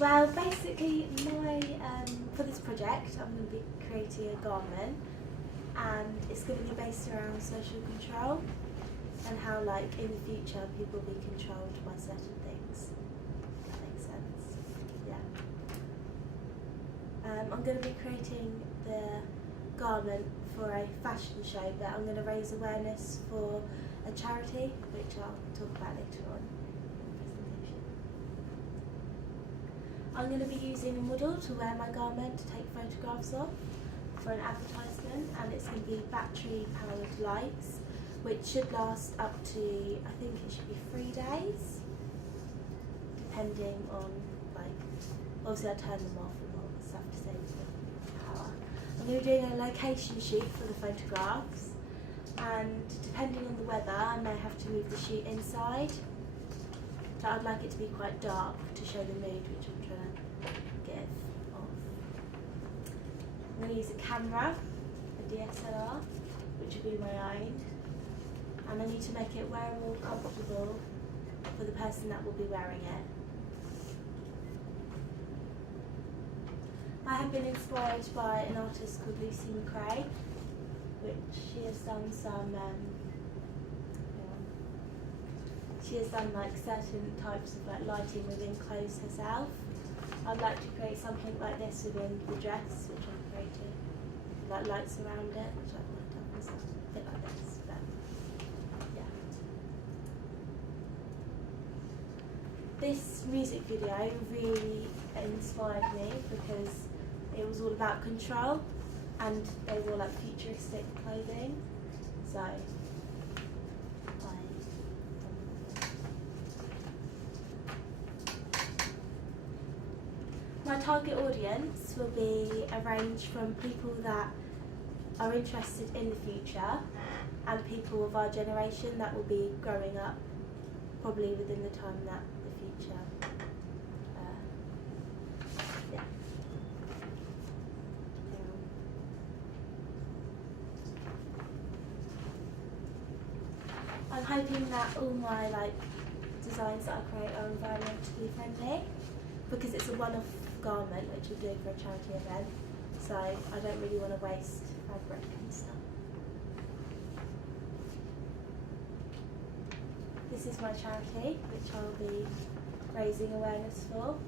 Well, basically, for this project, I'm going to be creating a garment, and it's going to be based around social control and how, like, in the future, people will be controlled by certain things. If that makes sense. Yeah. I'm going to be creating the garment for a fashion show, but I'm going to raise awareness for a charity, which I'll talk about later on in the presentation. I'm going to be using a model to wear my garment to take photographs of for an advertisement, and it's going to be battery powered lights, which should last up to, I think it should be 3 days, depending on, like, obviously I turn them off and all that stuff to save the power. I'm going to be doing a location shoot for the photographs, and depending on the weather I may have to move the shoot inside. So I'd like it to be quite dark to show the mood which I'm trying to give off. I'm going to use a camera, a DSLR, which will be my own, and I need to make it wearable, comfortable for the person that will be wearing it. I have been inspired by an artist called Lucy McRae, which she has done some, like certain types of like lighting within clothes herself. I'd like to create something like this within the dress, which I've created, like lights around it, which I've worked up and stuff, a bit like this. But yeah. This music video really inspired me because it was all about control, and they wore like futuristic clothing, so my target audience will be a range from people that are interested in the future and people of our generation that will be growing up probably within the time that the future. Yeah. I'm hoping that all my designs that I create are environmentally friendly, because it's a one-off garment which we're doing for a charity event, so I don't really want to waste fabric and stuff. This is my charity, which I'll be raising awareness for,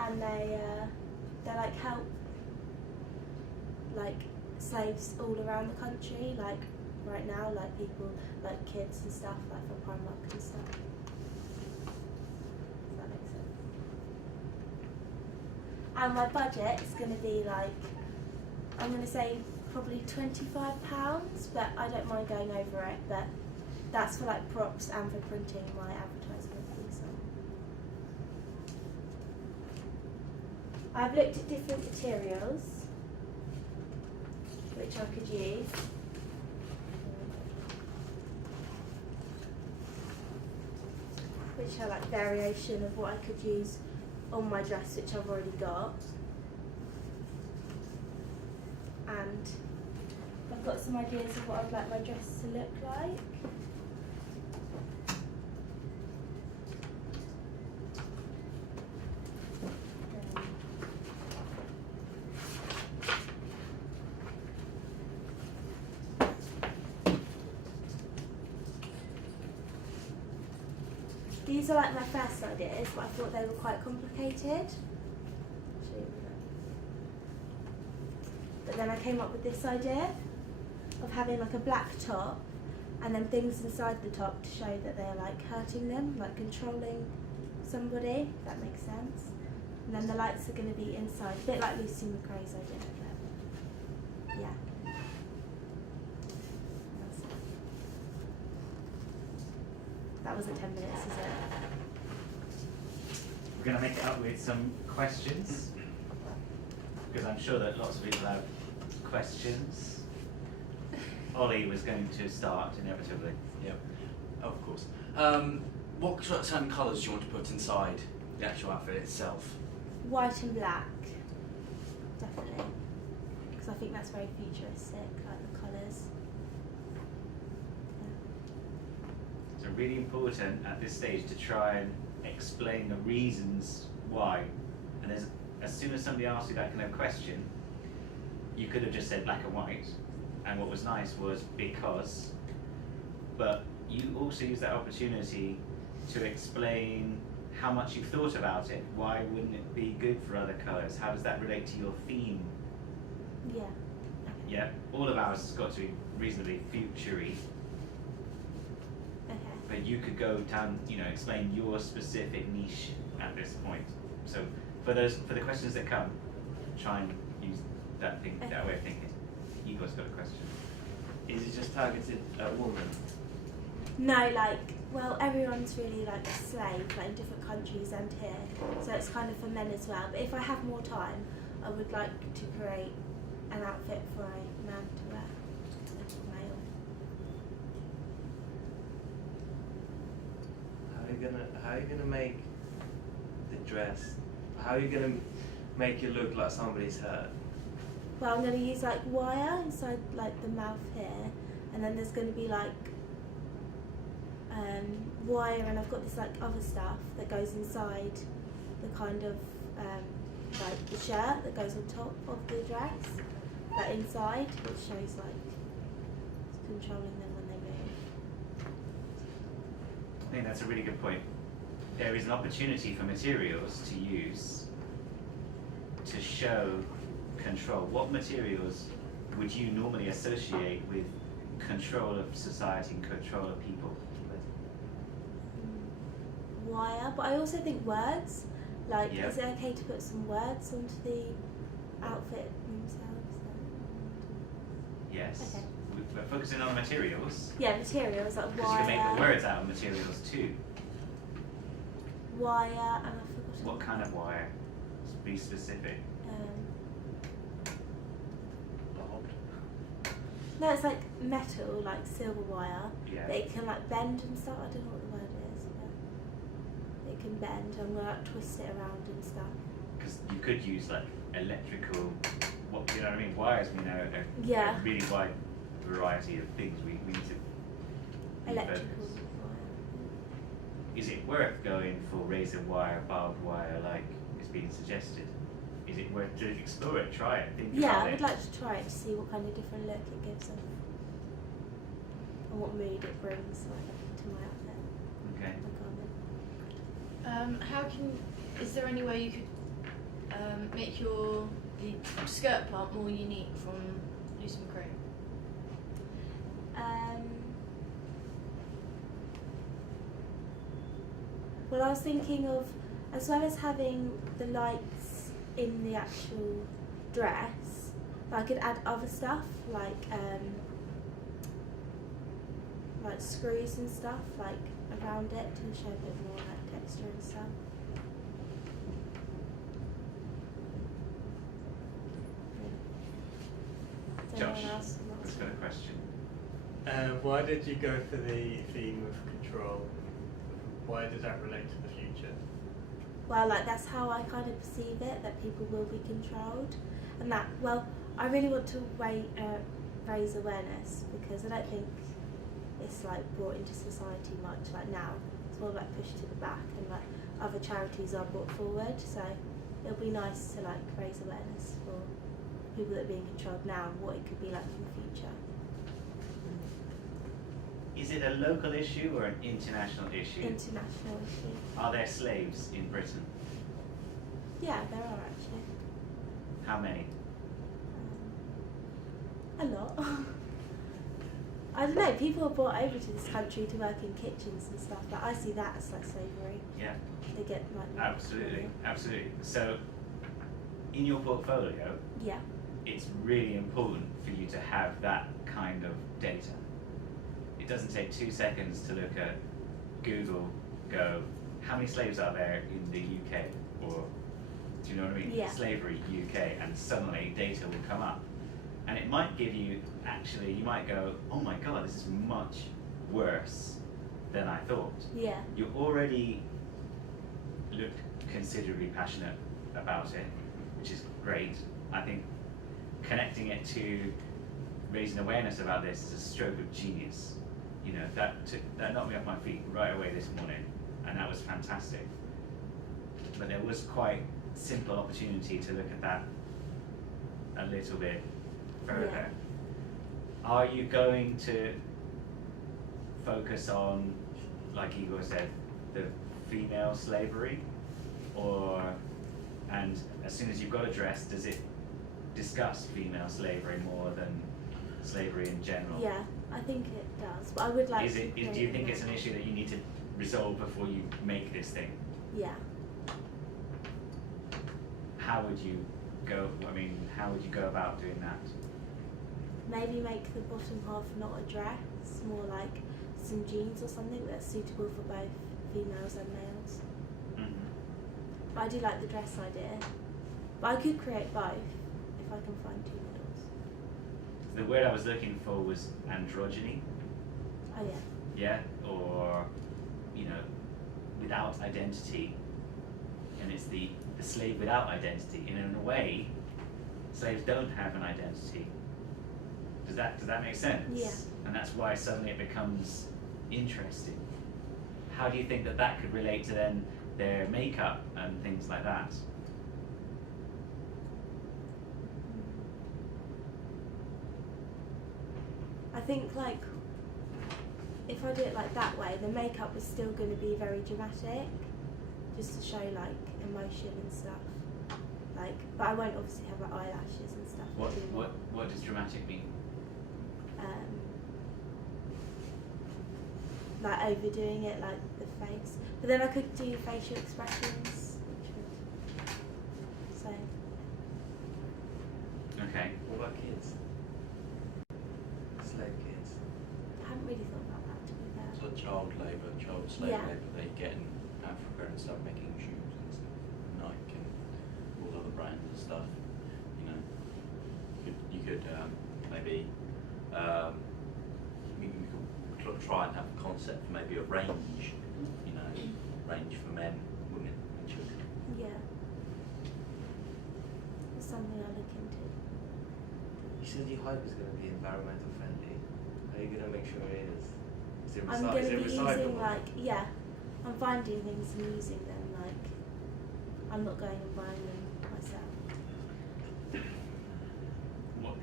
and they help slaves all around the country, right now, people, kids and stuff, for Primark and stuff. Does that make sense? And my budget is going to be I'm going to say probably £25, but I don't mind going over it, but that's for props and for printing my advertisement piece on. I've looked at different materials which I could use. Which are variation of what I could use on my dress, which I've already got. And I've got some ideas of what I'd like my dress to look like. These are my first ideas, but I thought they were quite complicated. But then I came up with this idea of having a black top and then things inside the top to show that they're hurting them, controlling somebody, if that makes sense. And then the lights are going to be inside, a bit like Lucy McRae's idea. But yeah. That wasn't 10 minutes, is it? We're going to make it up with some questions, because I'm sure that lots of people have questions. Ollie was going to start inevitably. Yeah, of course. What certain colours do you want to put inside the actual outfit itself? White and black, definitely, because I think that's very futuristic, the colours. So really important at this stage to try and explain the reasons why? And as soon as somebody asks you that kind of question, you could have just said black and white, and what was nice was because, but you also use that opportunity to explain how much you've thought about it. Why wouldn't it be good for other colours? How does that relate to your theme? Yeah. Yeah, all of ours has got to be reasonably future-y, Okay. but you could go down, explain your specific niche at this point. So for the questions that come, try and use that way of thinking. Igor's got a question. Is it just targeted at women? No, everyone's really like a slave, in different countries and here. So it's kind of for men as well. But if I have more time, I would like to create an outfit for a man to wear, a male. How are you gonna make the dress? How are you gonna make it look like somebody's hurt? Well, I'm going to use wire inside the mouth here, and then there's going to be wire, and I've got this other stuff that goes inside the kind of the shirt that goes on top of the dress, but inside it shows it's controlling them when they move. I think that's a really good point. There is an opportunity for materials to use to show control. What materials would you normally associate with control of society and control of people? Wire, but I also think words. Yeah. Is it okay to put some words onto the outfit themselves? Yes. Okay. We're focusing on materials. Yeah, materials Because wire. you can make the words out of materials too. Wire, and I forgot. What kind of wire? Be specific. No, it's metal, silver wire. Yeah. But it can bend and stuff. I don't know what the word is, but it can bend. I'm gonna twist it around and stuff. Because you could use electrical, you know what I mean? Wires mean Yeah. a really wide variety of things. We need to Electrical focus. wire. Is it worth going for razor wire, barbed wire, like is being suggested? Is it worth to explore it, try it, think Yeah, about I it? would like to try it to see what kind of different look it gives them, and what mood it brings to my outfit, Okay. my garment. Is there any way you could make the skirt part more unique from Lucy McCray? Well, I was thinking of, as well as having the lights in the actual dress, I could add other stuff like screws and stuff around it to show a bit more texture and stuff. Does anyone Josh, else want who's to- got a question? Why did you go for the theme of control? Why does that relate to the future? Well, that's how I kind of perceive it, that people will be controlled, and I really want to raise awareness, because I don't think it's brought into society much now. It's more pushed to the back, and other charities are brought forward, so it'll be nice to raise awareness for people that are being controlled now and what it could be like in the future. Is it a local issue or an international issue? International issue. Are there slaves in Britain? Yeah, there are actually. How many? A lot. I don't know, people are brought over to this country to work in kitchens and stuff, but I see that as slavery. Yeah, They get absolutely, absolutely. So, in your portfolio, Yeah. it's really important for you to have that kind of data. It doesn't take 2 seconds to look at Google, go, how many slaves are there in the UK? Or, do you know what I mean? Yeah. Slavery, UK, and suddenly data will come up. And it might give you, actually, you might go, oh my God, this is much worse than I thought. Yeah. You already look considerably passionate about it, which is great. I think connecting it to raising awareness about this is a stroke of genius. That knocked me off my feet right away this morning, and that was fantastic. but there was quite simple opportunity to look at that a little bit further. Yeah. Are you going to focus on, like Igor said, the female slavery, and as soon as you've got a dress, does it discuss female slavery more than slavery in general? Yeah, I think it does. But I would like to. Do you think it's an issue that you need to resolve before you make this thing? Yeah. How would you go? I mean, how would you go about doing that? Maybe make the bottom half not a dress, more like some jeans or something that's suitable for both females and males. Mm-hmm. But I do like the dress idea. But I could create both if I can find 2 models. The word I was looking for was androgyny. Oh yeah. Yeah, or without identity, and it's the slave without identity. And in a way, slaves don't have an identity. Does that make sense? Yeah. And that's why suddenly it becomes interesting. How do you think that could relate to then their makeup and things like that? I think like if I do it like that way, the makeup is still going to be very dramatic, just to show like emotion and stuff. Like, but I won't obviously have like eyelashes and stuff. What does dramatic mean? Like overdoing it, like the face. But then I could do facial expressions, which would so. Okay. What about kids? Slave kids. I haven't really thought about that, to be fair. So child labour, child slave Yeah. labour they get in Africa and stuff, making shoes and stuff, Nike and all other brands and stuff. You could maybe we could try and have a concept for maybe a range, range for men, women, and children. Yeah. It's something I look into. You said your hype is going to be environmental friendly. Are you going to make sure it is? Is it, I'm is going it to be recyclable? using I'm finding things and using them, like, I'm not going and buying them myself.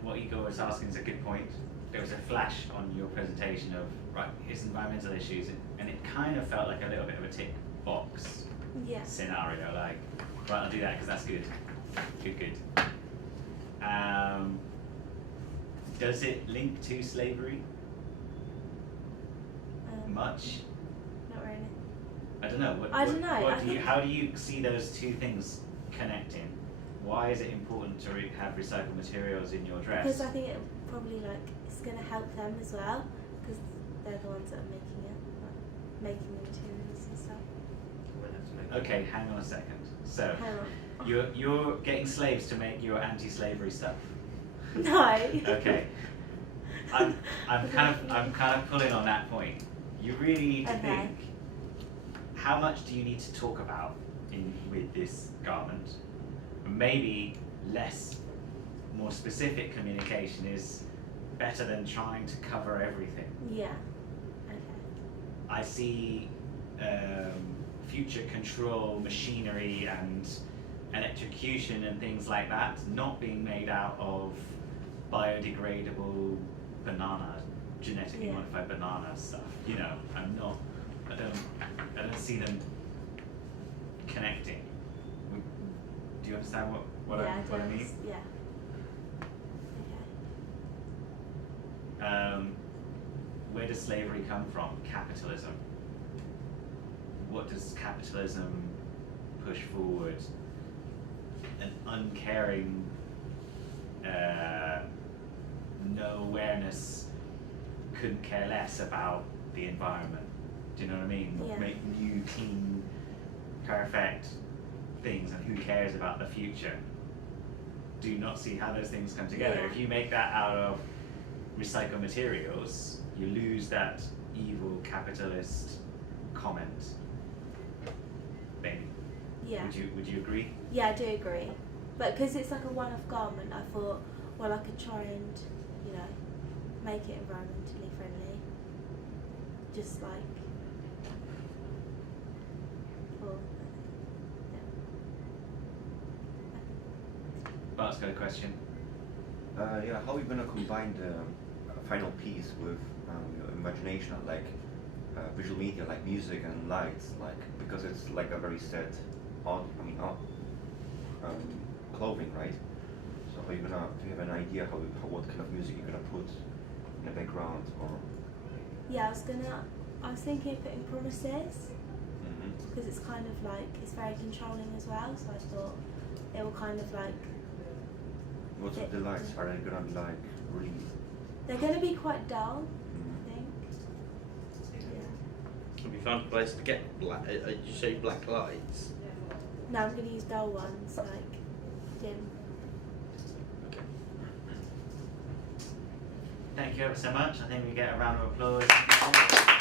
What Igor was asking is a good point. There was a flash on your presentation of, right, here's environmental issues, and it kind of felt like a little bit of a tick box Yeah. scenario, like, right, I'll do that because that's good. Good. Does it link to slavery much? Not really. I don't know. I don't know, I think- How do you see those two things connecting? Why is it important to have recycled materials in your dress? Because I think it probably it's going to help them as well, because they're the ones that are making it, like, making the materials and stuff. We'll have to make Okay, hang on a second. So, Hang on. you're getting slaves to make your anti-slavery stuff. No. Okay. I'm kind of pulling on that point. You really need to Okay. think, how much do you need to talk about with this garment? Maybe more specific communication is better than trying to cover everything. Yeah. Okay. I see future control machinery and electrocution and things like that not being made out of biodegradable genetically Yeah. modified banana stuff. I don't see them connecting. Do you understand what yeah, I mean? Yeah. Okay. Where does slavery come from? Capitalism. What does capitalism push forward? An uncaring, no awareness, couldn't care less about the environment. Do you know what I mean? Yeah. Make new, clean, perfect things, and who cares about the future? Do you not see how those things come together? Yeah. If you make that out of recycled materials, you lose that evil capitalist comment thing. Yeah. Would you agree? Yeah, I do agree. But because it's like a one-off garment, I thought, well, I could try and, make it environmentally friendly. Just like, for, yeah. Clark's got a question. Yeah, how are you gonna combine the final piece with your imagination, like visual media, like music and lights, like because it's like a very set, clothing, right? So how are you gonna? Do you have an idea how what kind of music you're gonna put in the background, or? Yeah, I was thinking of putting Promises, Mhm. because it's kind of like, it's very controlling as well, so I thought it will kind of like, What's with the lights? Are they gonna be like really? they're going to be quite dull, Mhm. I think. Yeah. Have you found a place to get black? Did you say black lights? No, I'm going to use dull ones, like dim. Okay. Thank you ever so much. I think we get a round of applause.